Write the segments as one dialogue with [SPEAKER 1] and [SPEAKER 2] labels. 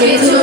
[SPEAKER 1] que su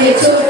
[SPEAKER 2] It's over.